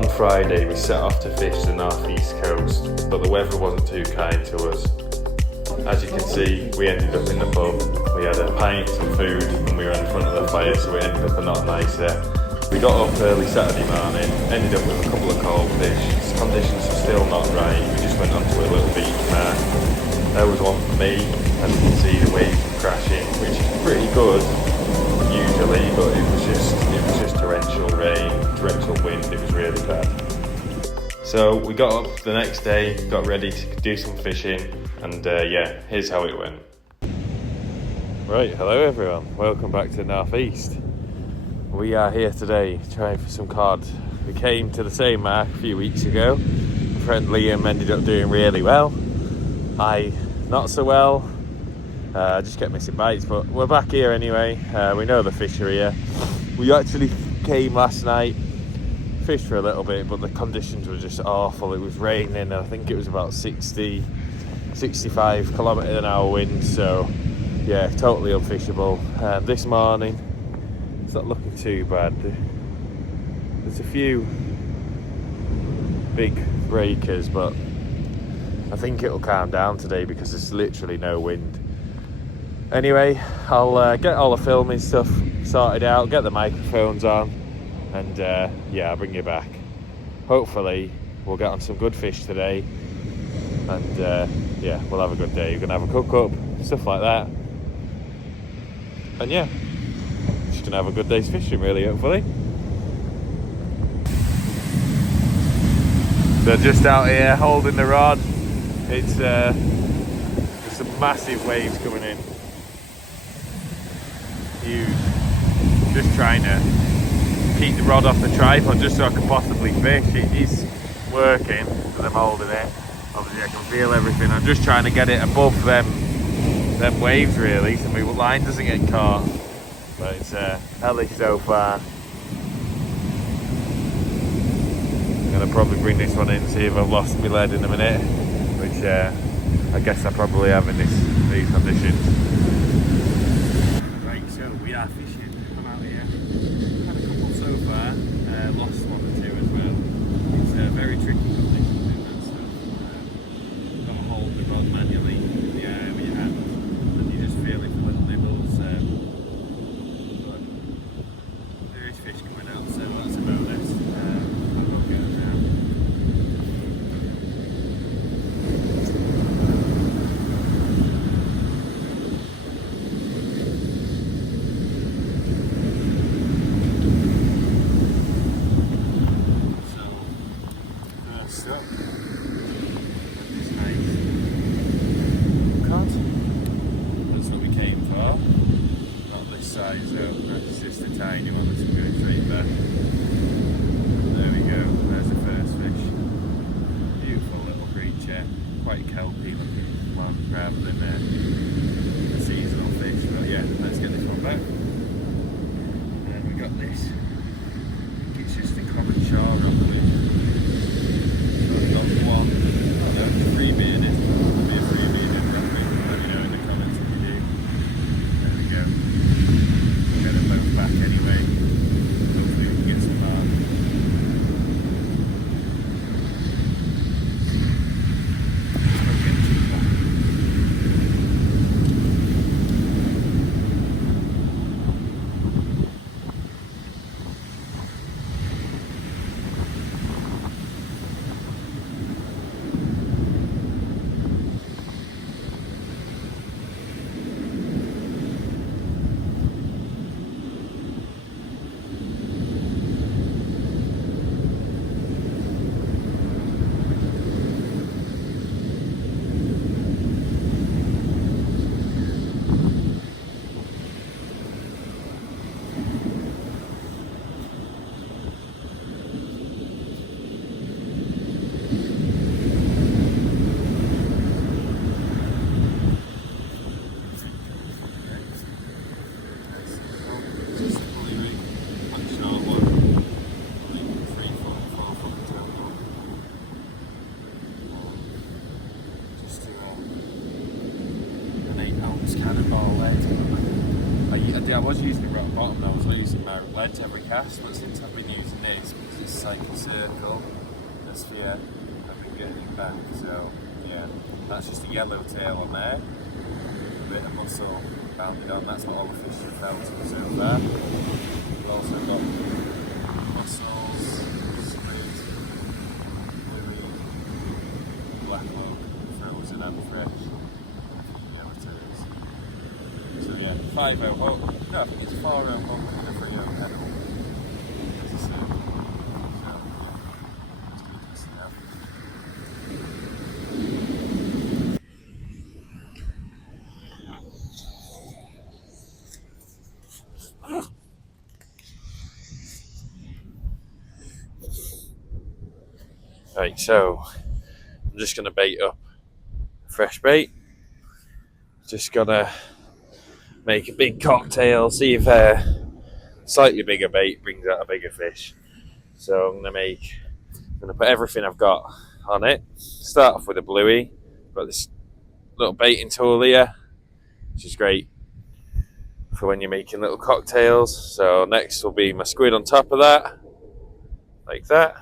on Friday we set off to fish the northeast coast, but the weather wasn't too kind to us. As you can see, we ended up in the pub. We had a pint, some food, and we were in front of the fire, so we ended up a not nicer. We got up early Saturday morning, ended up with a couple of cold fish. Conditions are still not right. We just went onto a little beach mark. There was one for me. As you can see, the waves were crashing, which is pretty good usually, but it was just torrential rain, torrential wind. It was really bad. So we got up the next day, got ready to do some fishing, and yeah, here's how it went. Right, hello everyone. Welcome back to the Northeast. We are here today trying for some cod. We came to the same mark a few weeks ago. My friend Liam ended up doing really well. I not so well. Just kept missing bites, but we're back here anyway. We know the fish are here. We actually came last night, fished for a little bit, but the conditions were just awful. It was raining, and I think it was about 65 km/h wind, so yeah, totally unfishable. This morning, it's not looking too bad. There's a few big breakers, but I think it'll calm down today because there's literally no wind. Anyway, I'll get all the filming stuff sorted out, get the microphones on, and yeah, I'll bring you back. Hopefully we'll get on some good fish today, and yeah, we'll have a good day. We're gonna have a cook up, stuff like that, and yeah, just gonna have a good day's fishing really, hopefully. They're just out here holding the rod. It's there's some massive waves coming in. Huge. Just trying to keep the rod off the tripod just so I can possibly fish. It is working because I'm holding it. Obviously I can feel everything. I'm just trying to get it above them waves really, so my line doesn't get caught. But it's hellish so far. I'm going to probably bring this one in, see if I've lost my lead in a minute, which I guess I probably have in these conditions. Right, so we are fishing. I'm out here. Had a couple so far, lost one or two as well. It's very tricky conditions in that stuff. You've got to hold the rod manually in the air with your hand, and you just feel it for little nibbles. But there is fish coming out, so that's about this. Quite kelpy looking one rather than a seasonal fish, but yeah, let's get this one back. And we got this. I think it's just a common char rockwood. So I've got one. I don't know if it's freebie in it. It'll be a freebie in it. Let me know in the comments if you do. There we go. We'll get them both back anyway. Hopefully we can get some hard. Yeah, I was using the rock bottom, I was losing my lead every cast, but since I've been using this, because it's like a circle, a sphere, I've been getting it back. So yeah, that's just a yellow tail on there, a bit of muscle bounded on. That's what all the fish have felt so far. We've also got mussels, squid, bluey, black lug, frozen and fresh. So yeah, 5-0. Well, no, I think it's 4-0 home and a 3-0 pedal. As I said. So yeah, it's interesting now. Right, so I'm just gonna bait up fresh bait. Just gonna make a big cocktail, see if slightly bigger bait brings out a bigger fish. So I'm gonna put everything I've got on it. Start off with a bluey. Got this little baiting tool here, which is great for when you're making little cocktails. So next will be my squid on top of that, like that.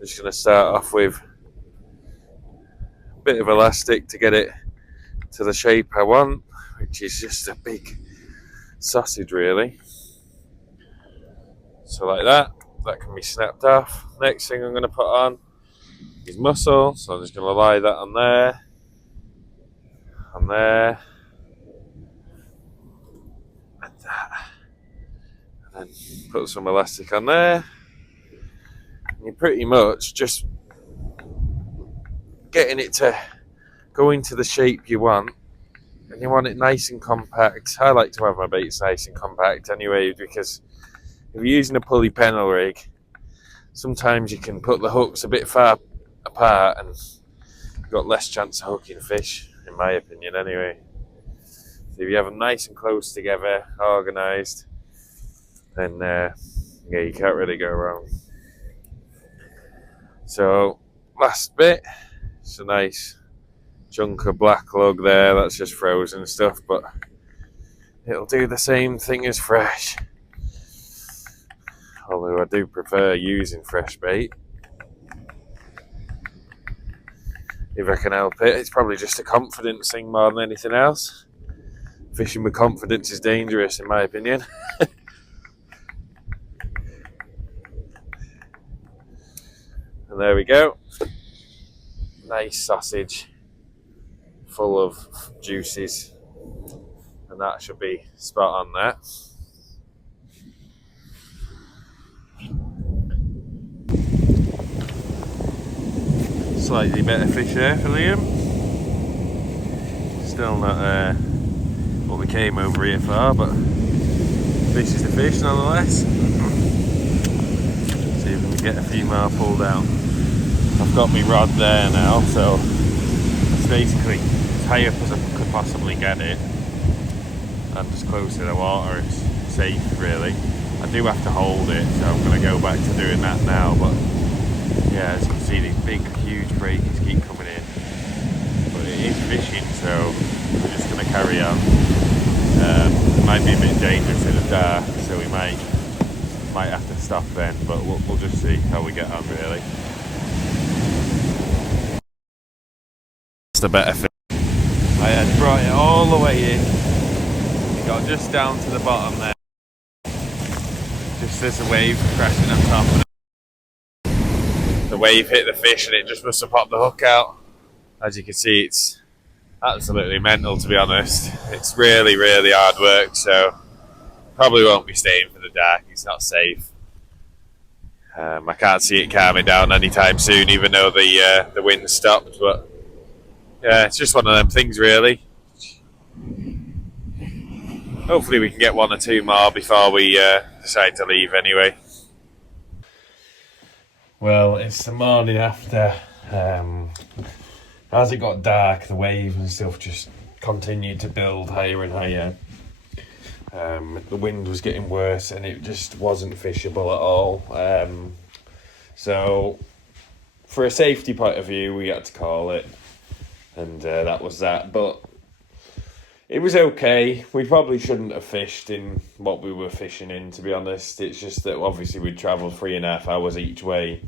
Just gonna start off with a bit of elastic to get it to the shape I want, which is just a big sausage really. So like that can be snapped off. Next thing I'm going to put on is mussel, so I'm just going to lie that on there, and that, and then put some elastic on there. And you're pretty much just getting it to go into the shape you want, and you want it nice and compact. I like to have my baits nice and compact anyway, because if you're using a pulley pennel rig, sometimes you can put the hooks a bit far apart and you've got less chance of hooking fish, in my opinion anyway. So if you have them nice and close together, organised, then yeah, you can't really go wrong. So last bit, it's a nice chunk of black lug there, that's just frozen stuff, but it'll do the same thing as fresh. Although I do prefer using fresh bait. If I can help it. It's probably just a confidence thing more than anything else. Fishing with confidence is dangerous in my opinion. And there we go. Nice sausage, full of juices. And that should be spot on there. Slightly better fish there for Liam. Still not what we came over here for, but fish is the fish nonetheless. See if we can get a few more pulled out. I've got my rod there now, so it's basically as high up as I could possibly get it, and as close to the water as safe really. I do have to hold it, so I'm going to go back to doing that now, but yeah, as you can see, these big, huge breakers keep coming in. But it is fishing, so we're just going to carry on. It might be a bit dangerous in the dark, so we might have to stop then, but we'll just see how we get on, really. It's the better fish. I had brought it all the way in. It got just down to the bottom there. Just as a wave crashing on top of it. The wave hit the fish and it just must have popped the hook out. As you can see, it's absolutely mental, to be honest. It's really, really hard work, so probably won't be staying for the dark. It's not safe. I can't see it calming down anytime soon, even though the wind stopped. But yeah, it's just one of them things, really. Hopefully we can get one or two more before we decide to leave anyway. Well, it's the morning after. As it got dark, the waves and stuff just continued to build higher and higher. The wind was getting worse and it just wasn't fishable at all. So for a safety point of view, we had to call it, and that was that. But It was okay. We probably shouldn't have fished in what we were fishing in, to be honest. It's just that obviously we'd travelled 3.5 hours each way.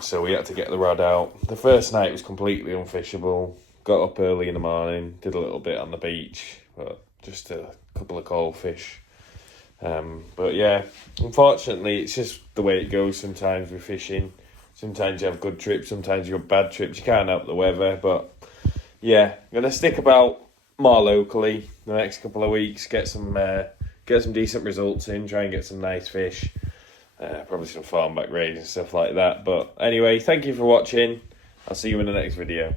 So we had to get the rod out. The first night was completely unfishable. Got up early in the morning, did a little bit on the beach, but just a couple of cold fish. But yeah, unfortunately, it's just the way it goes sometimes with fishing. Sometimes you have good trips, sometimes you have bad trips. You can't help the weather, but yeah, I'm going to stick about more locally the next couple of weeks, get some decent results in, try and get some nice fish. Probably some farm back raids and stuff like that. But anyway, thank you for watching. I'll see you in the next video.